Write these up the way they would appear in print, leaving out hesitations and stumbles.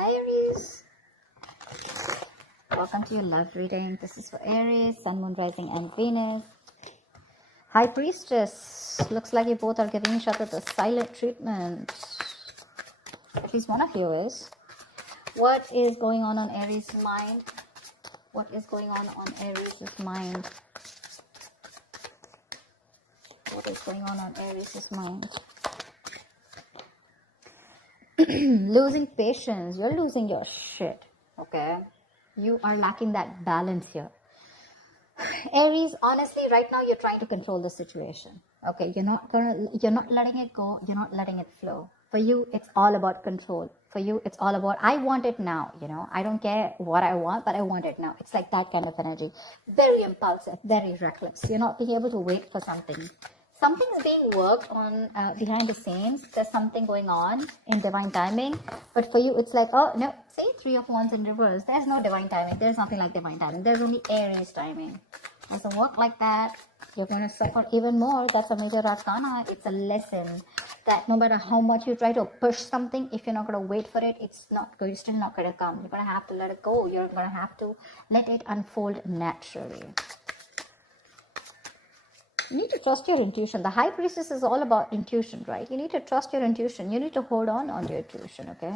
Hi Aries, welcome to your love reading. This is for Aries, Sun, Moon, Rising and Venus. High Priestess, looks like you both are giving each other the silent treatment. At least one of you is. What is going on Aries' mind? What is going on Aries' mind? What is going on Aries' mind? Losing patience. You're losing your shit. Okay? You are lacking that balance here. Aries, honestly, right now you're trying to control the situation. Okay, you're not letting it go, you're not letting it flow. For you, it's all about control. For you, it's all about, I want it now, I don't care what I want, but I want it now. It's like that kind of energy. Very impulsive, very reckless. You're not being able to wait for something. Something is being worked on behind the scenes. There's something going on in divine timing. But for you, it's like, oh, no, see, 3 of Wands in reverse. There's no divine timing. There's nothing like divine timing. There's only Aries timing. It doesn't work like that. You're going to suffer even more. That's a major arcana. It's a lesson that no matter how much you try to push something, if you're not going to wait for it, it's still not going to come. You're going to have to let it go. You're going to have to let it unfold naturally. You need to trust your intuition. The High Priestess is all about intuition, right? You need to trust your intuition. You need to hold on your intuition, okay?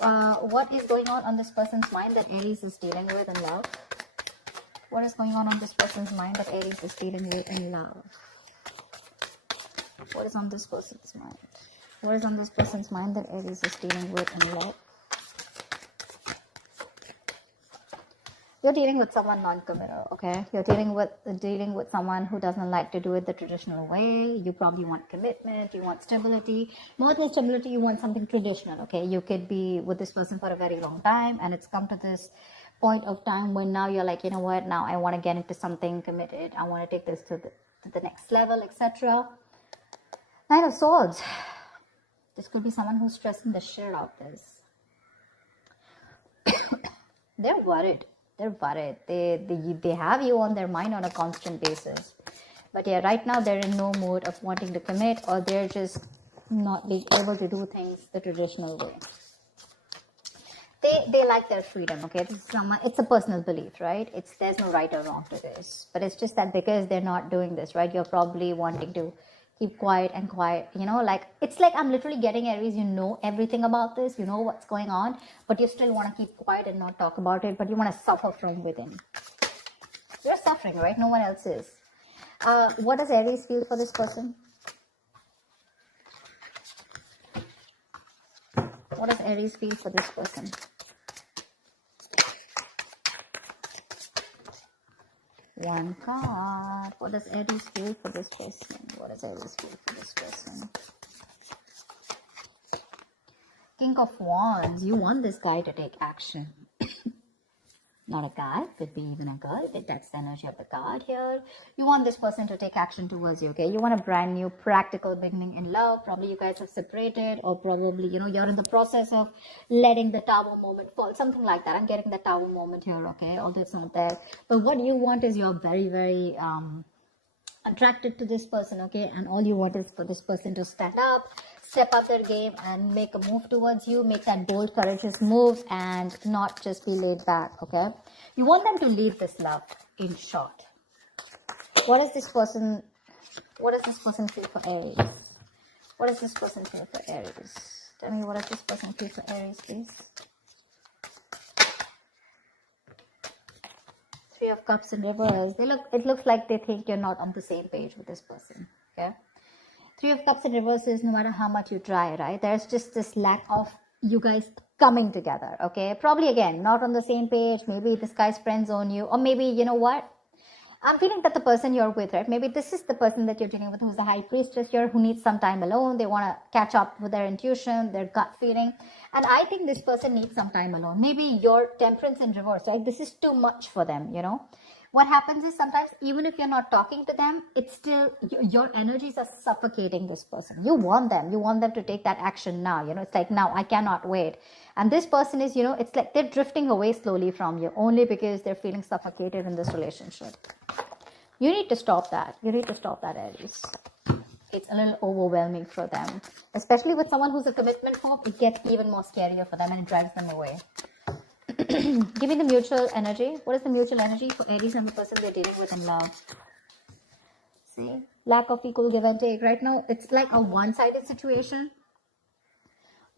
What is going on this person's mind that Aries is dealing with in love? What is going on this person's mind that Aries is dealing with in love? What is on this person's mind? What is on this person's mind that Aries is dealing with in love? You're dealing with someone non-committal, okay? You're dealing with someone who doesn't like to do it the traditional way. You probably want commitment, you want stability. More than stability, you want something traditional, okay? You could be with this person for a very long time, and it's come to this point of time when now you're like, you know what, now I want to get into something committed. I want to take this to the next level, etc. Knight of Swords. This could be someone who's stressing the shit out of this. They're worried. They're worried. They have you on their mind on a constant basis. But yeah, right now they're in no mood of wanting to commit, or they're just not being able to do things the traditional way. They like their freedom, okay? This is it's a personal belief, right? There's no right or wrong to this. But it's just that because they're not doing this, right? You're probably wanting to keep quiet, like it's like I'm literally getting Aries, you know everything about this, you know what's going on, but you still want to keep quiet and not talk about it, but you want to suffer from within. You're suffering, right? No one else is. What does Aries feel for this person? What does Aries feel for this person? One card. What does Aries feel for this person? What does Aries feel for this person? King of Wands. You want this guy to take action. Not a guy, could be even a girl, but that's the energy of the card here. You want this person to take action towards you, okay? You want a brand new practical beginning in love. Probably you guys have separated, or probably, you're in the process of letting the tower moment fall. Something like that. I'm getting the tower moment here, okay? Although it's not there. But what you want is you're very, very attracted to this person, okay? And all you want is for this person to stand up, step up their game and make a move towards you, make that bold, courageous move and not just be laid back, okay? You want them to lead this love, in short. What does this person feel for Aries? What does this person feel for Aries? Tell me, what does this person feel for Aries, please? 3 of Cups in reverse. It looks like they think you're not on the same page with this person, okay? 3 of Cups in reverse is no matter how much you try, right? There's just this lack of you guys coming together, okay? Probably, again, not on the same page. Maybe this guy's friend zone you. Or maybe, you know what? I'm feeling that the person you're with, right? Maybe this is the person that you're dealing with who's the High Priestess here, who needs some time alone. They want to catch up with their intuition, their gut feeling. And I think this person needs some time alone. Maybe your Temperance in reverse, right? This is too much for them, What happens is sometimes even if you're not talking to them, it's still your energies are suffocating this person. You want them to take that action now. It's like, now I cannot wait. And this person is, it's like they're drifting away slowly from you only because they're feeling suffocated in this relationship. You need to stop that. You need to stop that, Aries. it's a little overwhelming for them. Especially with someone who's a commitment phobe, it gets even more scarier for them and it drives them away. Give me the mutual energy. What is the mutual energy for Aries and the person they're dealing with in love? See? Lack of equal give and take. Right now, it's like a one-sided situation.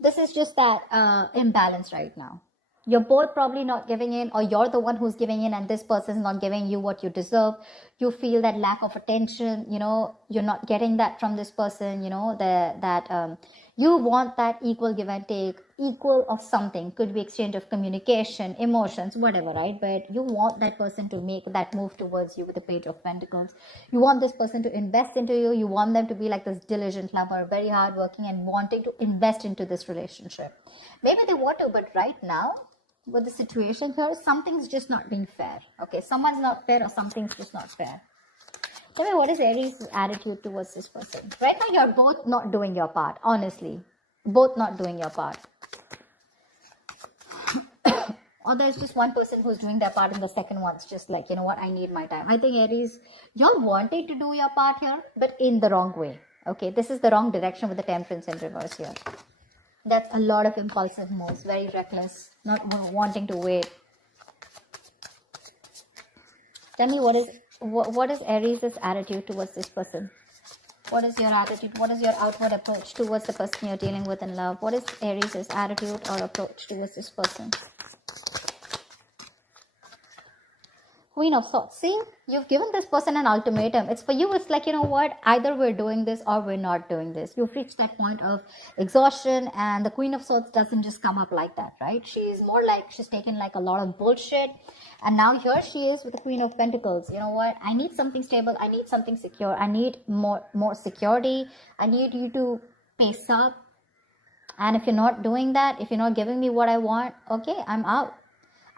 This is just that imbalance right now. You're both probably not giving in, or you're the one who's giving in and this person's not giving you what you deserve. You feel that lack of attention, you know, you're not getting that from this person, you know, you want that equal give and take, equal of something. Could be exchange of communication, emotions, whatever, right? But you want that person to make that move towards you with the Page of Pentacles. You want this person to invest into you. You want them to be like this diligent lover, very hardworking and wanting to invest into this relationship. Maybe they want to, but right now, with the situation here, something's just not being fair. Okay, someone's not fair or something's just not fair. Tell me, what is Aries' attitude towards this person? Right now, you're both not doing your part, honestly. Both not doing your part. Or there's just one person who's doing their part and the second one's just like, you know what, I need my time. I think Aries, you're wanting to do your part here, but in the wrong way. Okay, this is the wrong direction with the Temperance in reverse here. That's a lot of impulsive moves, very reckless, not wanting to wait. Tell me, what is Aries' attitude towards this person? What is your attitude? What is your outward approach towards the person you're dealing with in love? What is Aries' attitude or approach towards this person? Queen of Swords. See, you've given this person an ultimatum. It's for you. It's like, you know what? Either we're doing this or we're not doing this. You've reached that point of exhaustion, and the Queen of Swords doesn't just come up like that, right? She's more like she's taken like a lot of bullshit. And now here she is with the Queen of Pentacles. You know what? I need something stable. I need something secure. I need more security. I need you to pace up. And if you're not doing that, if you're not giving me what I want, okay, I'm out.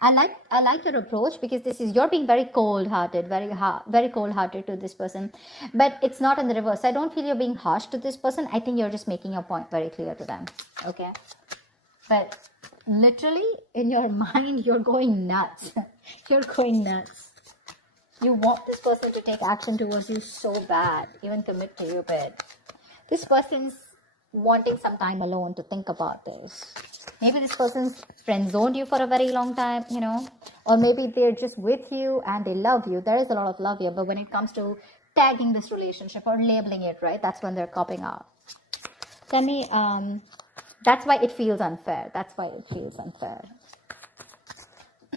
I like your approach, because this is, you're being very cold-hearted, very cold-hearted to this person, but it's not in the reverse. I don't feel you're being harsh to this person. I think you're just making your point very clear to them. Okay, but literally in your mind, you're going nuts. You're going nuts. You want this person to take action towards you so bad, even commit to you, but this person's wanting some time alone to think about this. Maybe this person's friend-zoned you for a very long time, you know, or maybe they're just with you and they love you. There is a lot of love here, but when it comes to tagging this relationship or labeling it, right, that's when they're copping out. Tell me, that's why it feels unfair. That's why it feels unfair.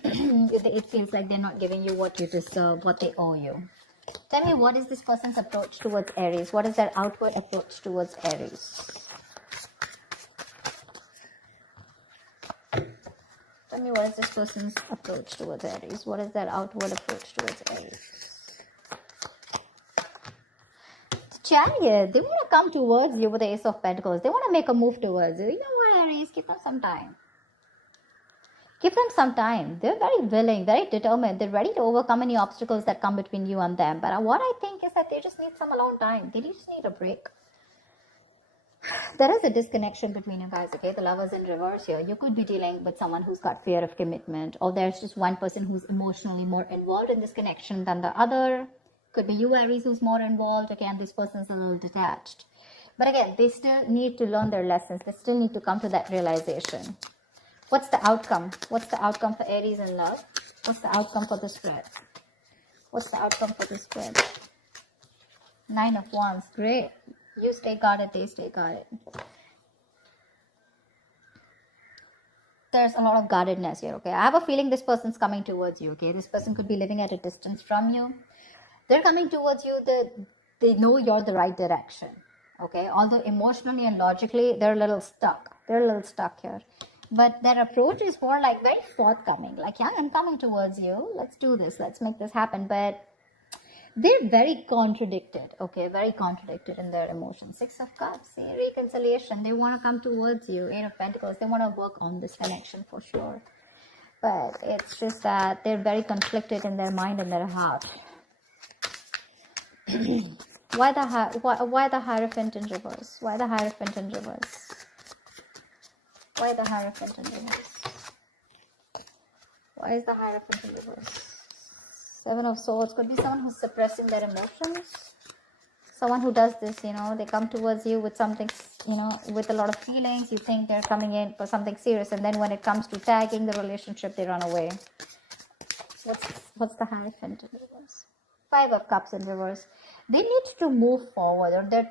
It feels like they're not giving you what you deserve, what they owe you. Tell me, what is this person's approach towards Aries? What is their outward approach towards Aries? Tell me, what is this person's approach towards Aries? What is their outward approach towards Aries? Chariot, they want to come towards you with the Ace of Pentacles. They want to make a move towards you. You know what, Aries? Give them some time. Give them some time. They're very willing, very determined. They're ready to overcome any obstacles that come between you and them. But what I think is that they just need some alone time. They just need a break. There is a disconnection between you guys, okay? The Lovers in reverse here. You could be dealing with someone who's got fear of commitment, or there's just one person who's emotionally more involved in this connection than the other. Could be you, Aries, who's more involved. Again, this person's a little detached. But again, they still need to learn their lessons. They still need to come to that realization. What's the outcome? What's the outcome for Aries in love? What's the outcome for the spread? What's the outcome for the spread? 9 of Wands. Great. You stay guarded, they stay guarded. There's a lot of guardedness here, okay? I have a feeling this person's coming towards you, okay? This person could be living at a distance from you. They're coming towards you. They know you're the right direction, okay? Although emotionally and logically, they're a little stuck. They're a little stuck here. But their approach is more like very forthcoming. Like, yeah, I'm coming towards you. Let's do this. Let's make this happen. But they're very contradicted, okay? Very contradicted in their emotions. 6 of Cups, see, reconciliation. They want to come towards you. 8 of Pentacles, they want to work on this connection for sure. But it's just that they're very conflicted in their mind and their heart. Why the Hierophant in reverse? Why the Hierophant in reverse? Why the Hierophant in reverse? Why is the Hierophant in reverse? 7 of Swords. Could be someone who's suppressing their emotions. Someone who does this, you know, they come towards you with something, you know, with a lot of feelings. You think they're coming in for something serious, and then when it comes to tagging the relationship, they run away. What's the Hierophant in reverse? 5 of Cups in reverse. They need to move forward, or they're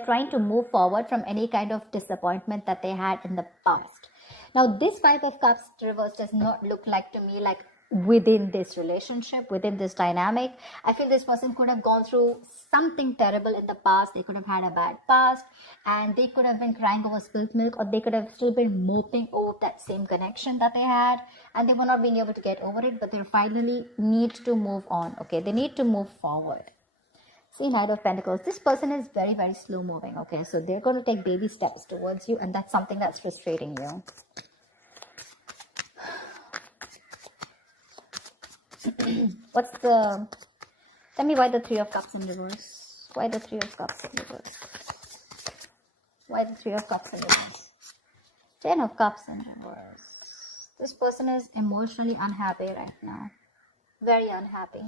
trying to move forward from any kind of disappointment that they had in the past. Now, this 5 of Cups reverse does not look like to me like within this relationship, within this dynamic. I feel this person could have gone through something terrible in the past. They could have had a bad past, and they could have been crying over spilt milk, or they could have still been moping over that same connection that they had, and they were not being able to get over it, but they finally need to move on. Okay, they need to move forward. See, Knight of Pentacles. This person is very, very slow moving. Okay, so they're going to take baby steps towards you, and that's something that's frustrating you. Tell me why the 3 of Cups in reverse? Why the 3 of Cups in reverse? Why the 3 of Cups in reverse? 10 of Cups in reverse. This person is emotionally unhappy right now. Very unhappy.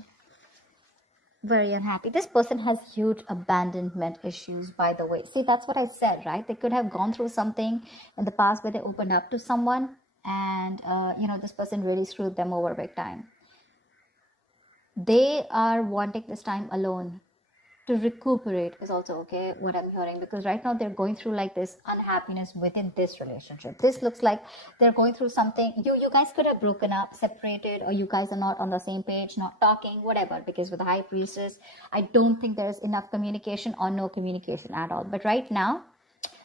Very unhappy. This person has huge abandonment issues, by the way. See, that's what I said, right? They could have gone through something in the past where they opened up to someone, and you know, this person really screwed them over big time. They are wanting this time alone to recuperate is also okay, what I'm hearing, because right now they're going through like this unhappiness within this relationship. This looks like they're going through something. You guys could have broken up, separated, or you guys are not on the same page, not talking, whatever, because with the High Priestess, I don't think there's enough communication or no communication at all. But right now,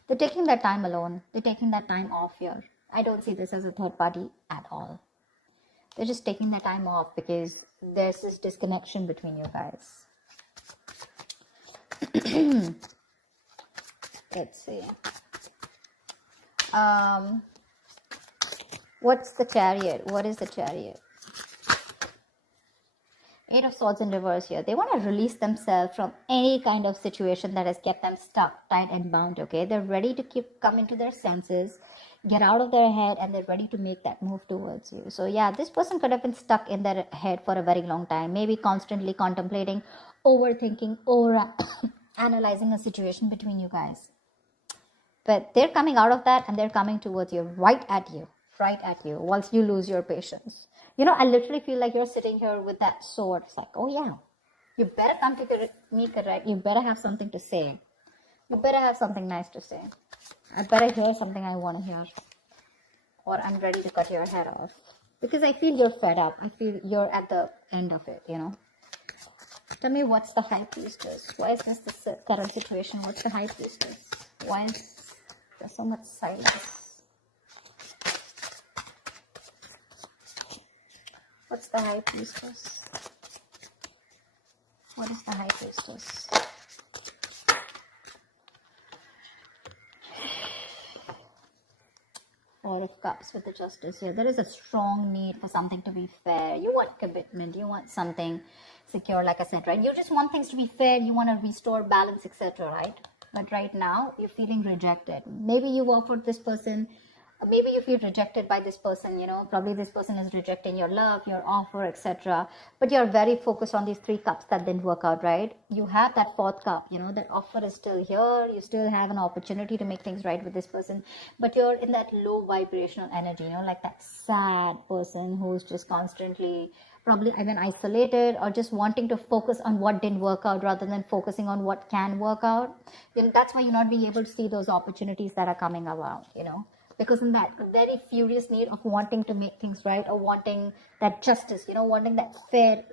they're taking that time alone. They're taking that time off here. I don't see this as a third party at all. They're just taking that time off because there's this disconnection between you guys. Let's see. What's the Chariot? What is the Chariot? 8 of Swords in reverse here. They want to release themselves from any kind of situation that has kept them stuck, tied and bound, okay? They're ready to come into their senses, get out of their head, and they're ready to make that move towards you. So yeah, this person could have been stuck in their head for a very long time, maybe constantly contemplating, overthinking, or analyzing a situation between you guys. But they're coming out of that, and they're coming towards you, right at you, once you lose your patience. You know, I literally feel like you're sitting here with that sword. It's like, oh yeah, you better come to me, correct? You better have something to say. You better have something nice to say. I better hear something I want to hear. Or I'm ready to cut your head off. Because I feel you're fed up. I feel you're at the end of it, you know. Tell me, what's the High Priestess? Why is this the current situation? What's the High Priestess? Why is there so much silence? What's the High Priestess? What is the High Priestess? Four of Cups with the Justice here. There is a strong need for something to be fair. You want commitment. You want something secure, like I said, right? You just want things to be fair. You want to restore balance, etc., right? But right now, you're feeling rejected. Maybe you offered this person, maybe you feel rejected by this person, you know, probably this person is rejecting your love, your offer, etc. But you're very focused on these 3 cups that didn't work out, right? You have that 4th cup, you know, that offer is still here. You still have an opportunity to make things right with this person, but you're in that low vibrational energy, you know, like that sad person who's just constantly probably even isolated, or just wanting to focus on what didn't work out rather than focusing on what can work out. You know, that's why you're not being able to see those opportunities that are coming around, you know. Because in that very furious need of wanting to make things right, or wanting that justice, you know, wanting that fair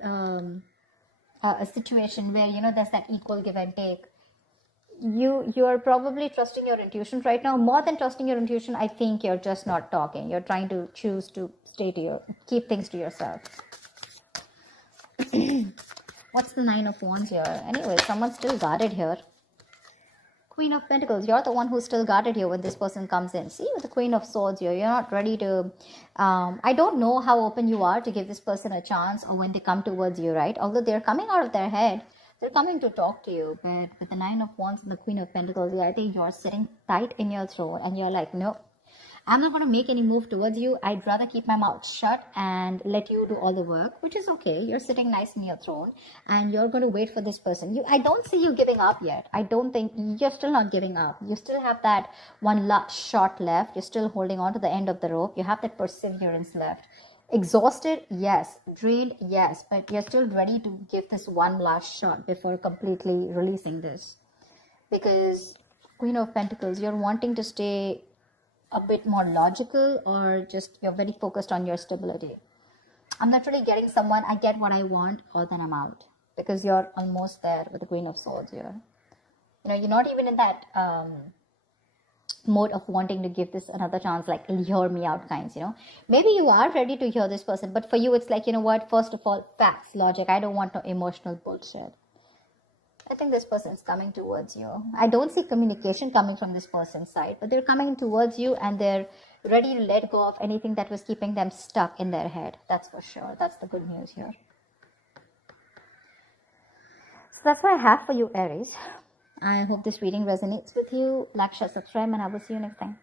a situation where, you know, there's that equal give and take. You are probably trusting your intuition right now. More than trusting your intuition, I think you're just not talking. You're trying to choose to keep things to yourself. What's the 9 of Wands here? Anyway, someone's still guarded here. Queen of Pentacles, you're the one who's still guarded here when this person comes in. See, with the Queen of Swords here, you're not ready to, I don't know how open you are to give this person a chance, or when they come towards you, right? Although they're coming out of their head, they're coming to talk to you. But with the 9 of Wands and the Queen of Pentacles, yeah, I think you're sitting tight in your throne, and you're like, no, I'm not going to make any move towards you. I'd rather keep my mouth shut and let you do all the work, which is okay. You're sitting nice in your throne and you're going to wait for this person. I don't see you giving up yet. I don't think you're still not giving up. You still have that one last shot left. You're still holding on to the end of the rope. You have that perseverance left. Exhausted, yes. Drained, yes. But you're still ready to give this one last shot before completely releasing this. Because Queen of Pentacles, you're wanting to stay a bit more logical, or just you're very focused on your stability. I'm not really getting someone, I get what I want, or then I'm out. Because you're almost there with the Queen of Swords here. You're not even in that mode of wanting to give this another chance, like hear me out kinds, Maybe you are ready to hear this person, but for you it's like, what, first of all, facts, logic. I don't want no emotional bullshit. I think this person is coming towards you. I don't see communication coming from this person's side, but they're coming towards you and they're ready to let go of anything that was keeping them stuck in their head. That's for sure. That's the good news here. So that's what I have for you, Aries. I hope this reading resonates with you. Like, share, subscribe, and I will see you next time.